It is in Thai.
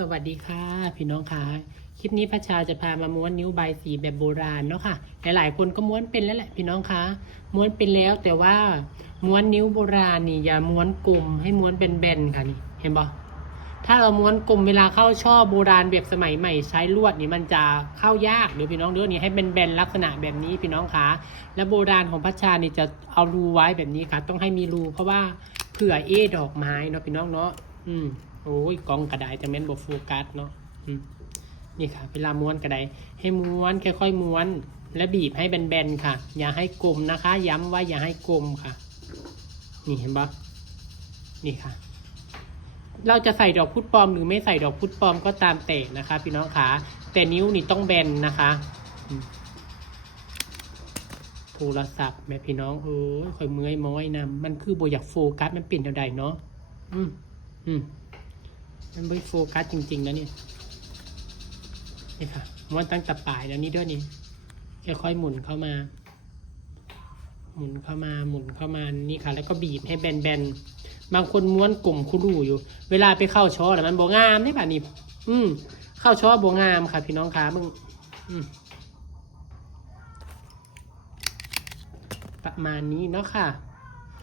สวัสดีค่ะพี่น้องค่ะคลิปนี้พระชาจะพามาม้วนนิ้วใบสีแบบโบราณเนาะค่ะหลายๆคนก็ม้วนเป็นแล้วแหละพี่น้องคะม้วนเป็นแล้วแต่ว่าม้วนนิ้วโบราณนี่อย่าม้วนกลมให้ม้วนเป็นแบนๆค่ะนี่เห็นบ่ถ้าเราม้วนกลมเวลาเข้าช่อโบราณแบบสมัยใหม่ใช้ลวดนี่มันจะเข้ายากเดี๋ยวพี่น้องเดี๋ยวนี้ให้เป็นแบนลักษณะแบบนี้พี่น้องคะและโบราณของพระชานี่จะเอารูไว้แบบนี้ค่ะต้องให้มีรูเพราะว่าเผื่อดอกไม้เนาะพี่น้องเนาะโอ้ยกล้องกระไดจะแม่นบ่โฟกัสเนาะนี่ค่ะเวลาม้วนกระไดให้ม้วนค่อยๆม้วนและบีบให้แบนๆค่ะอย่าให้กลมนะคะย้ำว่าอย่าให้กลมค่ะนี่เห็นปะนี่ค่ะเราจะใส่ดอกพุดปลอมหรือไม่ใส่ดอกพุดปลอมก็ตามแต่นะคะพี่น้องขาแต่นิ้วนี่ต้องแบนนะคะโทรศัพท์แม่พี่น้องค่อยเมื่อยม้อยนะมันคือโบอยากโฟกัสมันเป็นเท่าใดเนาะมันไม่โฟกัสจริงๆนะเนี่ยนี่ค่ะม้วนตั้งแต่ปลายแล้วนี่ด้วยนี่ค่อยๆหมุนเข้ามาหมุนเข้ามานี่ค่ะแล้วก็บีบให้แบนๆบางคนม้วนกลมคุรูอยู่เวลาไปเข้าช้อแต่มันโบงามได้ป่ะนี่เข้าช้อโบงามค่ะพี่น้องคะมึงประมาณนี้เนาะค่ะ